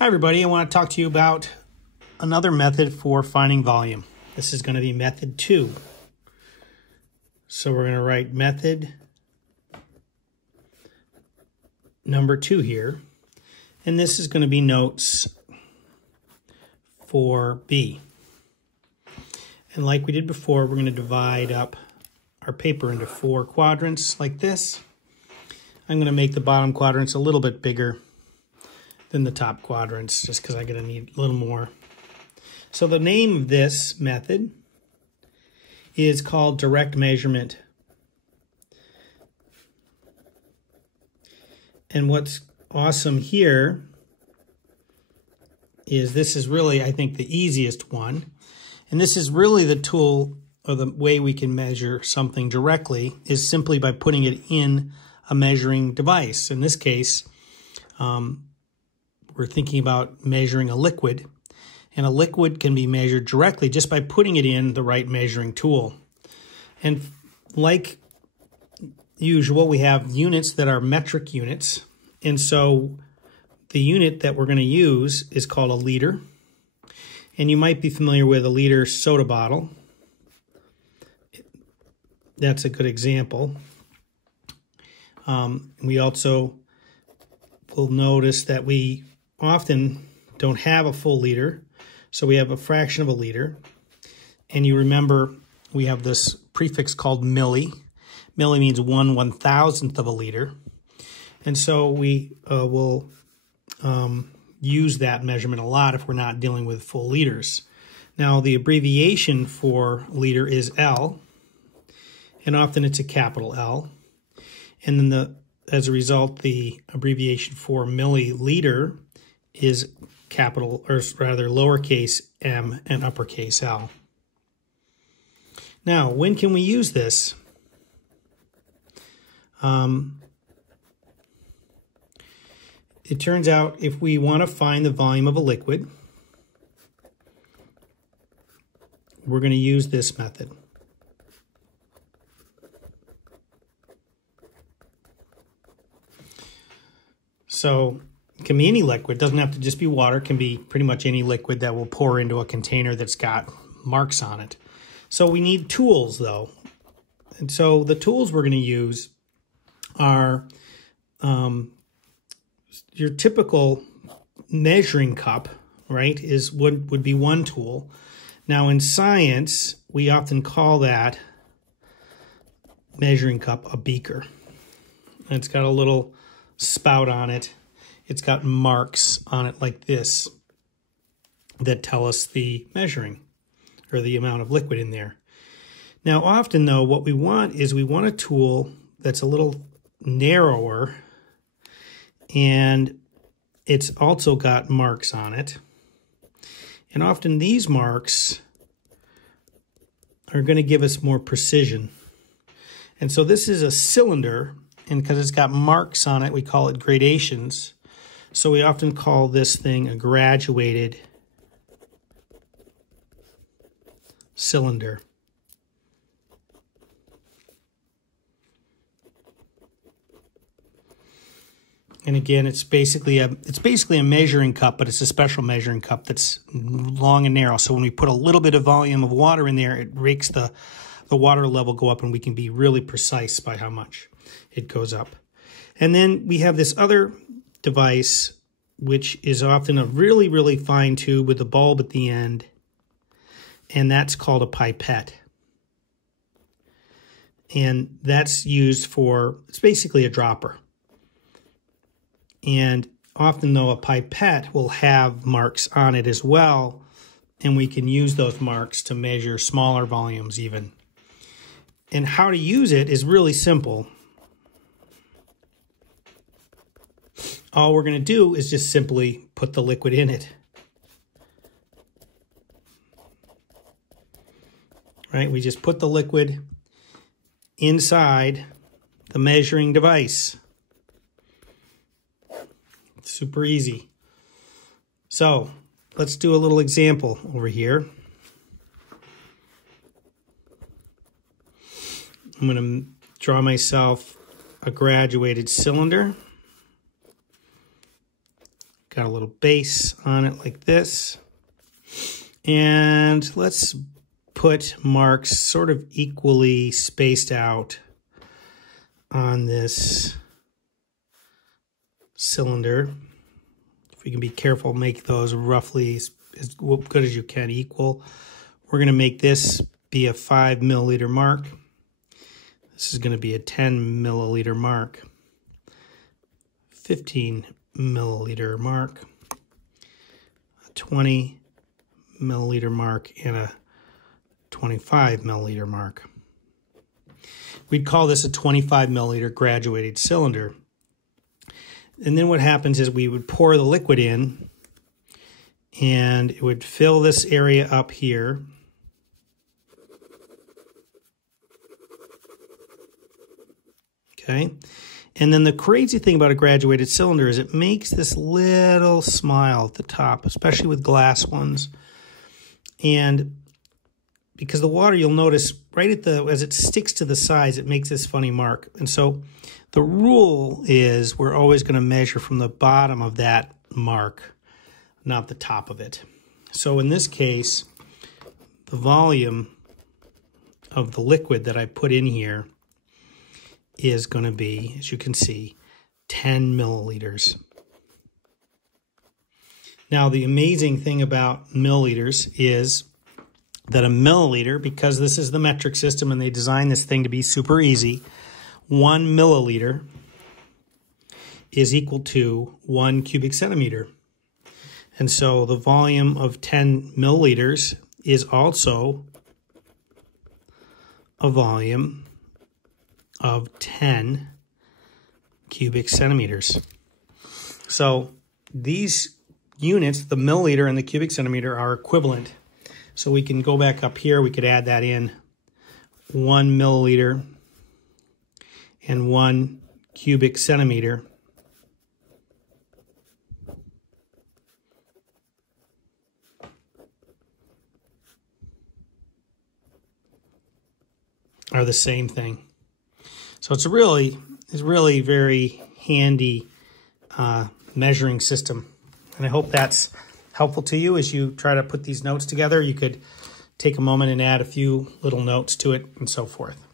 Hi everybody, I want to talk to you about another method for finding volume. This is going to be method 2. So we're going to write method number 2 here. And this is going to be notes for B. And like we did before, we're going to divide up our paper into 4 quadrants like this. I'm going to make the bottom quadrants a little bit bigger than the top quadrants, just because I'm going to need a little more. So the name of this method is called direct measurement. And what's awesome here is this is really, I think, the easiest one. And this is really the tool, or the way we can measure something directly, is simply by putting it in a measuring device. In this case, we're thinking about measuring a liquid, and a liquid can be measured directly just by putting it in the right measuring tool. And like usual, we have units that are metric units, and so the unit that we're going to use is called a liter. And you might be familiar with a liter soda bottle. That's a good example. We also will notice that we often don't have a full liter, so we have a fraction of a liter. And you remember we have this prefix called milli. Milli means 1/1000th of a liter. And so we will use that measurement a lot if we're not dealing with full liters. Now the abbreviation for liter is L, and often it's a capital L. And then as a result, the abbreviation for milliliter is capital, or rather lowercase m and uppercase L. Now, when can we use this? It turns out if we want to find the volume of a liquid, we're going to use this method. So it can be any liquid. It doesn't have to just be water. It can be pretty much any liquid that will pour into a container that's got marks on it. So we need tools, though. And so the tools we're going to use are your typical measuring cup, right, would be one tool. Now in science, we often call that measuring cup a beaker. And it's got a little spout on it. It's got marks on it like this that tell us the measuring, or the amount of liquid in there. Now often though, what we want is we want a tool that's a little narrower, and it's also got marks on it. And often these marks are going to give us more precision. And so this is a cylinder, and because it's got marks on it, we call it gradations. So we often call this thing a graduated cylinder. And again, it's basically a measuring cup, but it's a special measuring cup that's long and narrow. So when we put a little bit of volume of water in there, it makes the water level go up, and we can be really precise by how much it goes up. And then we have this other device, which is often a really, really fine tube with a bulb at the end, and that's called a pipette. And that's used for, it's basically a dropper. And often, though, a pipette will have marks on it as well, and we can use those marks to measure smaller volumes even. And how to use it is really simple. All we're going to do is just simply put the liquid in it. Right? We just put the liquid inside the measuring device. It's super easy. So let's do a little example over here. I'm going to draw myself a graduated cylinder. got a little base on it like this. And let's put marks sort of equally spaced out on this cylinder. If we can be careful, make those roughly as good as you can equal. We're going to make this be a 5 milliliter mark. This is going to be a 10 milliliter mark, 15 milliliter mark, a 20 milliliter mark, and a 25 milliliter mark. We'd call this a 25 milliliter graduated cylinder. And then what happens is we would pour the liquid in, and it would fill this area up here. Okay. And then the crazy thing about a graduated cylinder is it makes this little smile at the top, especially with glass ones. And because the water, you'll notice right at as it sticks to the sides, it makes this funny mark. And so the rule is we're always going to measure from the bottom of that mark, not the top of it. So in this case, the volume of the liquid that I put in here is going to be, as you can see, 10 milliliters. Now, the amazing thing about milliliters is that a milliliter, because this is the metric system and they designed this thing to be super easy, 1 milliliter is equal to 1 cubic centimeter. And so the volume of 10 milliliters is also a volume of 10 cubic centimeters. So these units, the milliliter and the cubic centimeter, are equivalent. So we can go back up here, we could add that in. 1 milliliter and 1 cubic centimeter are the same thing. So it's really very handy measuring system. And I hope that's helpful to you as you try to put these notes together. You could take a moment and add a few little notes to it and so forth.